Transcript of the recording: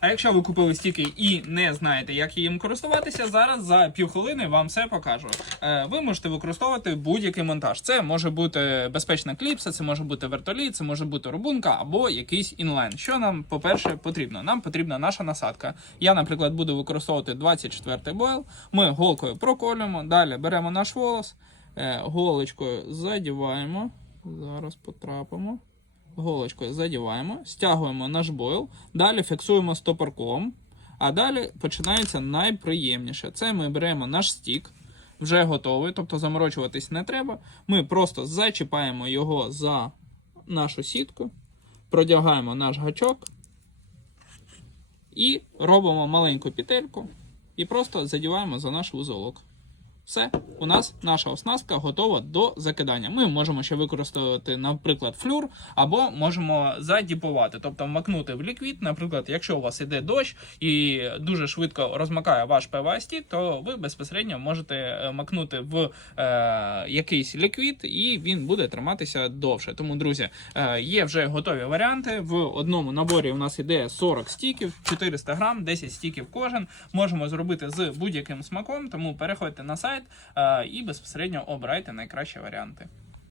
А якщо ви купили стіки і не знаєте, як їм користуватися, зараз за півхвилини вам все покажу. Е, ви можете використовувати будь-який монтаж. Це може бути безпечна кліпса, це може бути вертоліт, це може бути рубунка або якийсь інлайн. Що нам, по-перше, потрібно? Нам потрібна наша насадка. Я, наприклад, буду використовувати 24-й бойл. Ми голкою проколюємо, далі беремо наш волос, е, голочкою задіваємо. Зараз потрапимо. Голочкою задіваємо, стягуємо наш бойл, далі фіксуємо стопорком. А далі починається найприємніше. Це ми беремо наш стік, вже готовий, тобто заморочуватись не треба. Ми просто зачіпаємо його за нашу сітку, продягаємо наш гачок і робимо маленьку петельку і просто задіваємо за наш вузолок. Все, у нас наша оснастка готова до закидання. Ми можемо ще використовувати, наприклад, флюр, або можемо задіпувати, тобто вмакнути в ліквід. Наприклад, якщо у вас іде дощ і дуже швидко розмакає ваш ПВА стік, то ви безпосередньо можете е, макнути в е, якийсь ліквід, і він буде триматися довше. Тому, друзі, е, є вже готові варіанти. В одному наборі у нас іде 40 стіків, 400 грам, 10 стіків кожен. Можемо зробити з будь-яким смаком, тому переходьте на сайт е, і безпосередньо обирайте найкращі варіанти.